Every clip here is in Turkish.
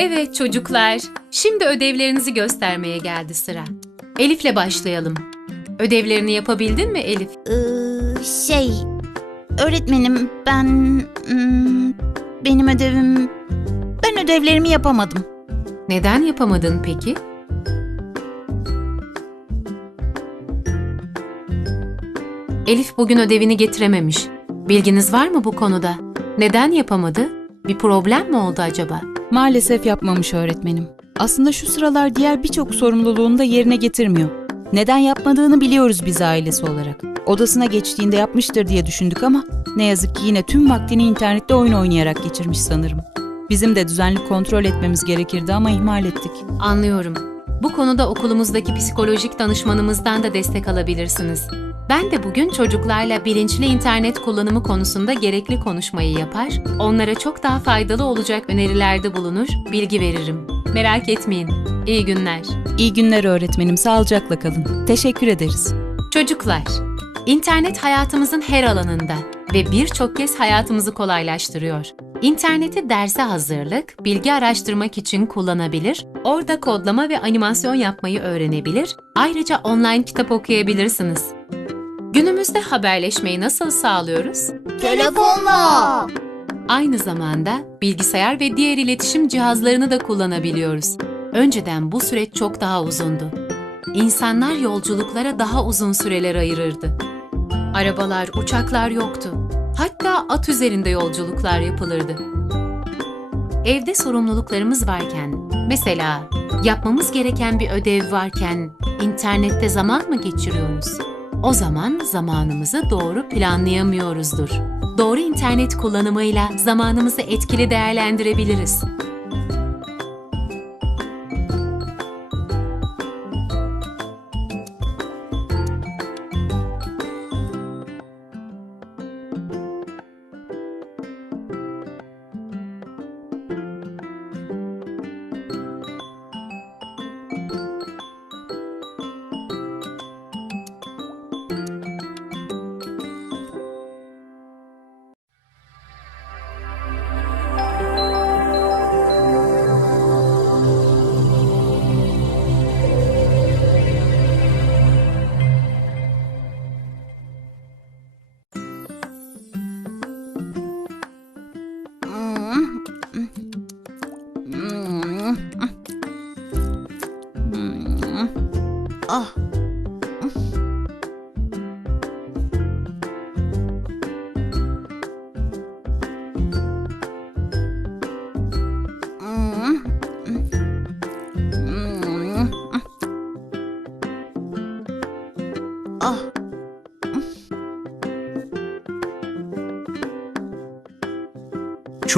Evet çocuklar, şimdi ödevlerinizi göstermeye geldi sıra. Elif'le başlayalım. Ödevlerini yapabildin mi Elif? Ee, şey, öğretmenim ben... hmm, benim ödevim... Ben ödevlerimi yapamadım. Neden yapamadın peki? Elif bugün ödevini getirememiş. Bilginiz var mı bu konuda? Neden yapamadı? Bir problem mi oldu acaba? Maalesef yapmamış öğretmenim. Aslında şu sıralar diğer birçok sorumluluğunu da yerine getirmiyor. Neden yapmadığını biliyoruz biz ailesi olarak. Odasına geçtiğinde yapmıştır diye düşündük ama ne yazık ki yine tüm vaktini internette oyun oynayarak geçirmiş sanırım. Bizim de düzenli kontrol etmemiz gerekirdi ama ihmal ettik. Anlıyorum. Bu konuda okulumuzdaki psikolojik danışmanımızdan da destek alabilirsiniz. Ben de bugün çocuklarla bilinçli internet kullanımı konusunda gerekli konuşmayı yapar, onlara çok daha faydalı olacak önerilerde bulunur, bilgi veririm. Merak etmeyin. İyi günler. İyi günler öğretmenim, sağlıcakla kalın. Teşekkür ederiz. Çocuklar, internet hayatımızın her alanında ve birçok kez hayatımızı kolaylaştırıyor. İnterneti derse hazırlık, bilgi araştırmak için kullanabilir, orada kodlama ve animasyon yapmayı öğrenebilir, ayrıca online kitap okuyabilirsiniz. Günümüzde haberleşmeyi nasıl sağlıyoruz? Telefonla. Aynı zamanda bilgisayar ve diğer iletişim cihazlarını da kullanabiliyoruz. Önceden bu süreç çok daha uzundu. İnsanlar yolculuklara daha uzun süreler ayırırdı. Arabalar, uçaklar yoktu. Hatta at üzerinde yolculuklar yapılırdı. Evde sorumluluklarımız varken, mesela yapmamız gereken bir ödev varken internette zaman mı geçiriyoruz? O zaman zamanımızı doğru planlayamıyoruzdur. Doğru internet kullanımıyla zamanımızı etkili değerlendirebiliriz.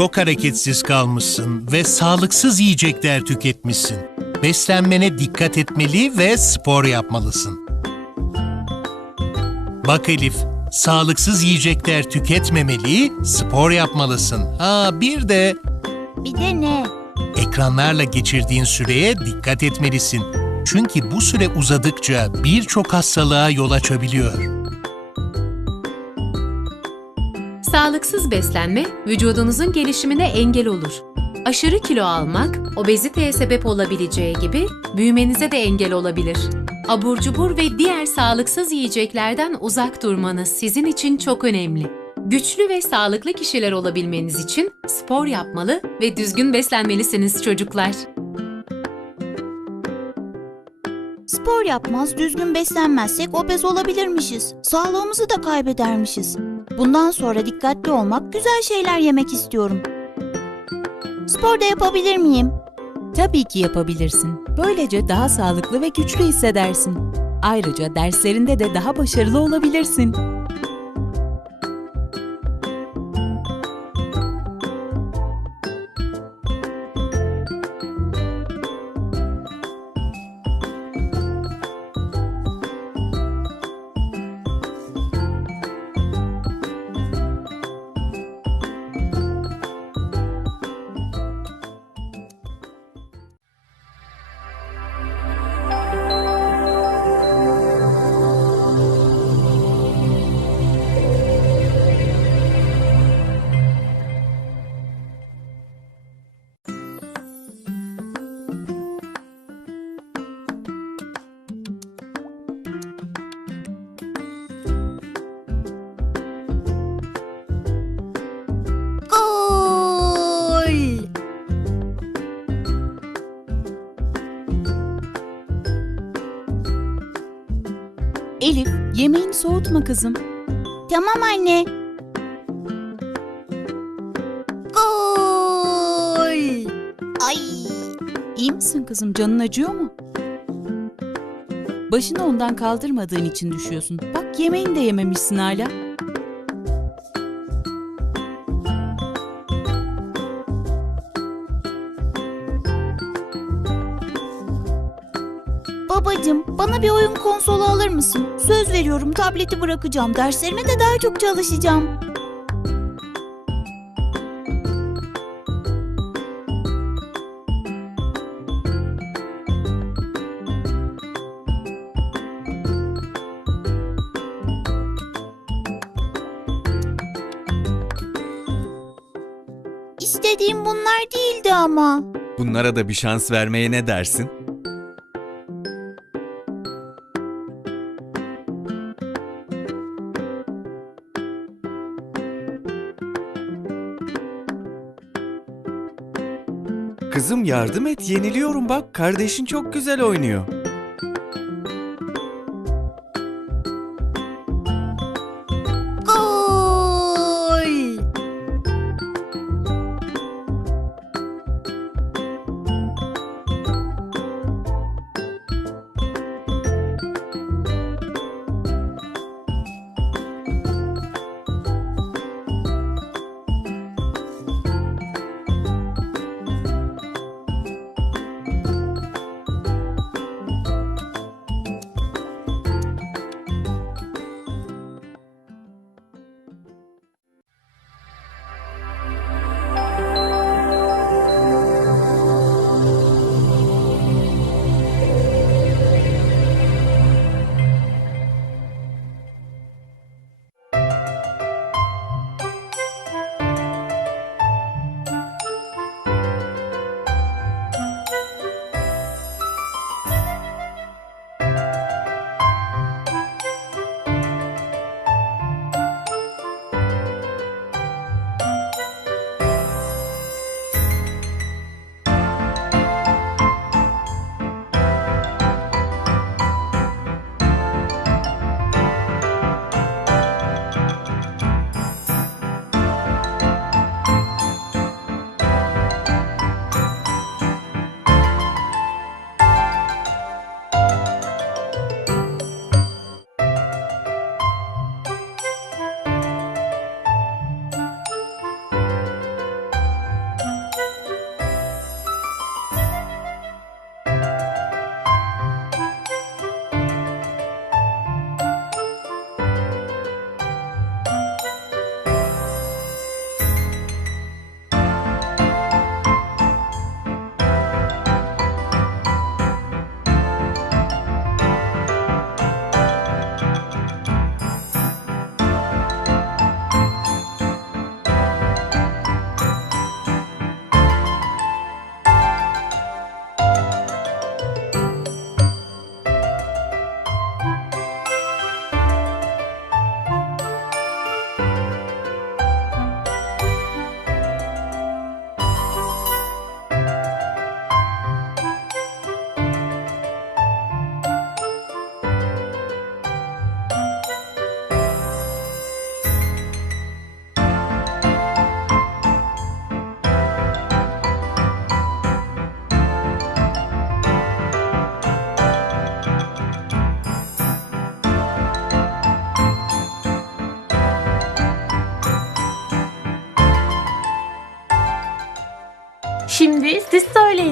Çok hareketsiz kalmışsın ve sağlıksız yiyecekler tüketmişsin. Beslenmene dikkat etmeli ve spor yapmalısın. Bak Elif, sağlıksız yiyecekler tüketmemeli, spor yapmalısın. Ha bir de Bir de ne? ekranlarla geçirdiğin süreye dikkat etmelisin. Çünkü bu süre uzadıkça birçok hastalığa yol açabiliyor. Sağlıksız beslenme vücudunuzun gelişimine engel olur. Aşırı kilo almak obeziteye sebep olabileceği gibi büyümenize de engel olabilir. Abur cubur ve diğer sağlıksız yiyeceklerden uzak durmanız sizin için çok önemli. Güçlü ve sağlıklı kişiler olabilmeniz için spor yapmalı ve düzgün beslenmelisiniz çocuklar. Spor yapmaz, düzgün beslenmezsek obez olabilirmişiz. Sağlığımızı da kaybedermişiz. Bundan sonra dikkatli olmak, güzel şeyler yemek istiyorum. Spor da yapabilir miyim? Tabii ki yapabilirsin. Böylece daha sağlıklı ve güçlü hissedersin. Ayrıca derslerinde de daha başarılı olabilirsin. Elif, yemeğini soğutma kızım. Tamam anne. Gol! Ay! İyi misin kızım? Canın acıyor mu? Başını ondan kaldırmadığın için düşüyorsun. Bak yemeğini de yememişsin hala. Bana bir oyun konsolu alır mısın? Söz veriyorum tableti bırakacağım. Derslerime de daha çok çalışacağım. İstediğim bunlar değildi ama. Bunlara da bir şans vermeye ne dersin? Kızım yardım et yeniliyorum bak kardeşin çok güzel oynuyor.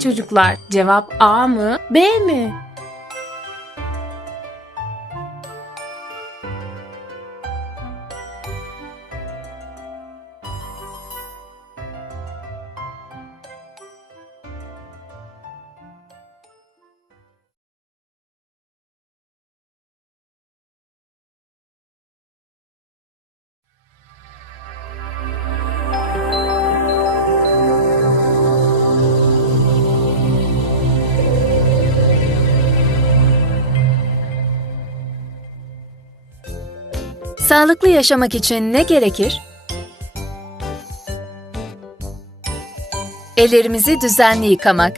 Çocuklar. Cevap A mı, B mi? Sağlıklı yaşamak için ne gerekir? Ellerimizi düzenli yıkamak.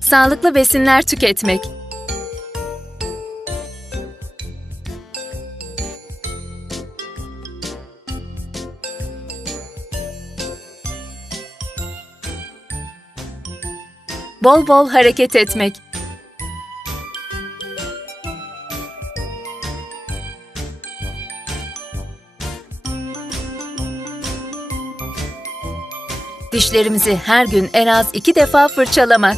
Sağlıklı besinler tüketmek. Bol bol hareket etmek. Dişlerimizi her gün en az iki defa fırçalamak.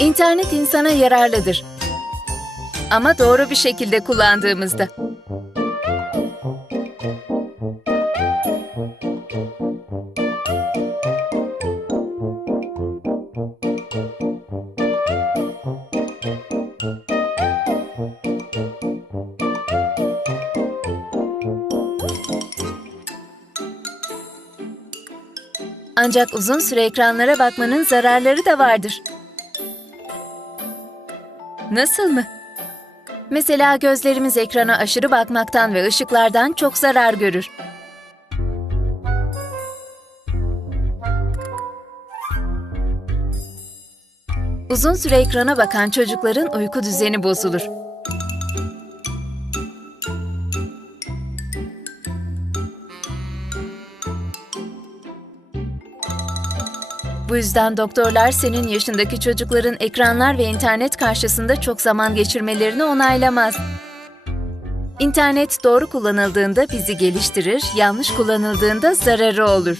İnternet insana yararlıdır. Ama doğru bir şekilde kullandığımızda. Ancak uzun süre ekranlara bakmanın zararları da vardır. Nasıl mı? Mesela gözlerimiz ekrana aşırı bakmaktan ve ışıklardan çok zarar görür. Uzun süre ekrana bakan çocukların uyku düzeni bozulur. Bu yüzden doktorlar senin yaşındaki çocukların ekranlar ve internet karşısında çok zaman geçirmelerini onaylamaz. İnternet doğru kullanıldığında bizi geliştirir, yanlış kullanıldığında zararı olur.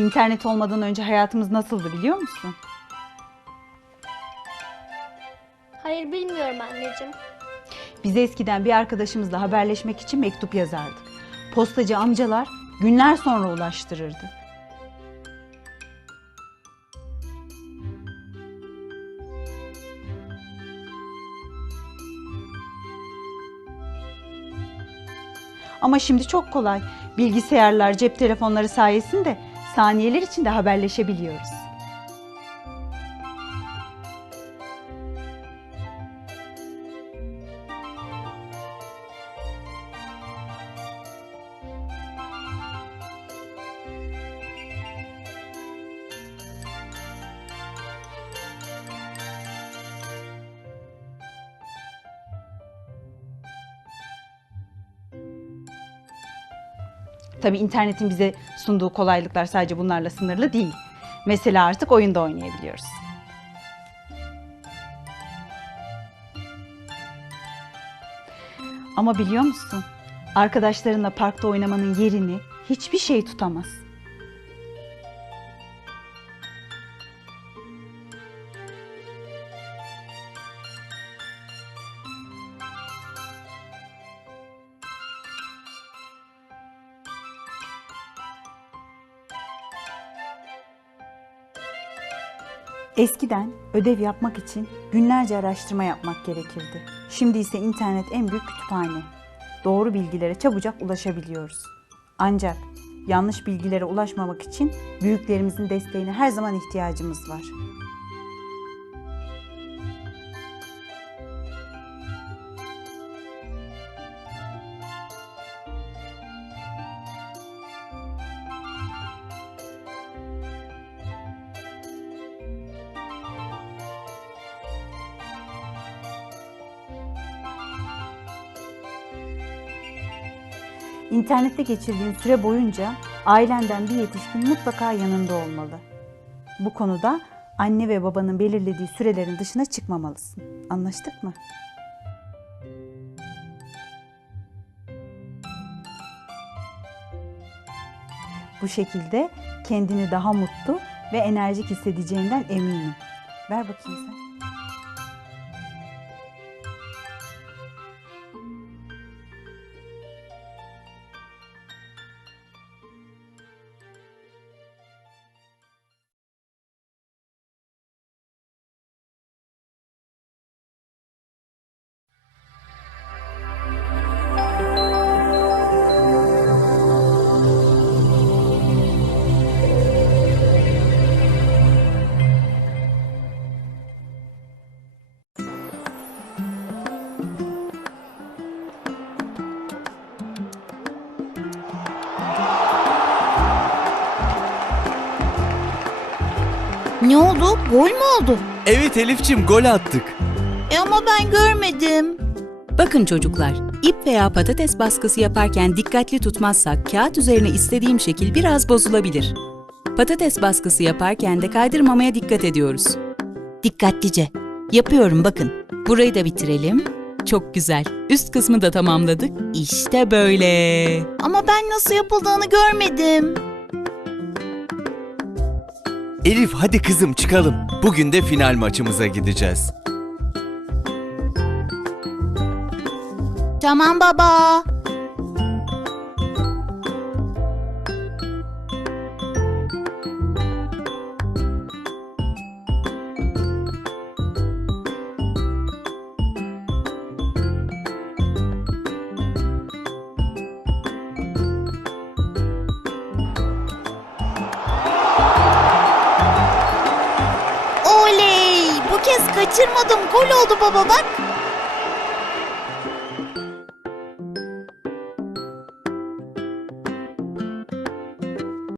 İnternet olmadan önce hayatımız nasıldı biliyor musun? Hayır bilmiyorum anneciğim. Biz eskiden bir arkadaşımızla haberleşmek için mektup yazardık. Postacı amcalar günler sonra ulaştırırdı. Ama şimdi çok kolay. Bilgisayarlar, cep telefonları sayesinde saniyeler içinde haberleşebiliyoruz. Tabii internetin bize sunduğu kolaylıklar sadece bunlarla sınırlı değil. Mesela artık oyunda oynayabiliyoruz. Ama biliyor musun? Arkadaşlarınla parkta oynamanın yerini hiçbir şey tutamaz. Eskiden ödev yapmak için günlerce araştırma yapmak gerekirdi. Şimdi ise internet en büyük kütüphane. Doğru bilgilere çabucak ulaşabiliyoruz. Ancak yanlış bilgilere ulaşmamak için büyüklerimizin desteğine her zaman ihtiyacımız var. İnternette geçirdiğin süre boyunca ailenden bir yetişkin mutlaka yanında olmalı. Bu konuda Anne ve babanın belirlediği sürelerin dışına çıkmamalısın. Anlaştık mı? Bu şekilde kendini daha mutlu ve enerjik hissedeceğinden eminim. Ver bakayım sen. oldu? Gol mü oldu? Evet Elifçim gol attık. E ama ben görmedim. Bakın çocuklar, ip veya patates baskısı yaparken dikkatli tutmazsak kağıt üzerine istediğim şekil biraz bozulabilir. Patates baskısı yaparken de kaydırmamaya dikkat ediyoruz. Dikkatlice. Yapıyorum bakın. Burayı da bitirelim. Çok güzel. Üst kısmı da tamamladık. İşte böyle. Ama ben nasıl yapıldığını görmedim. Elif hadi kızım çıkalım. Bugün de final maçımıza gideceğiz. Tamam baba. Kaçırmadım. Gol oldu baba bak.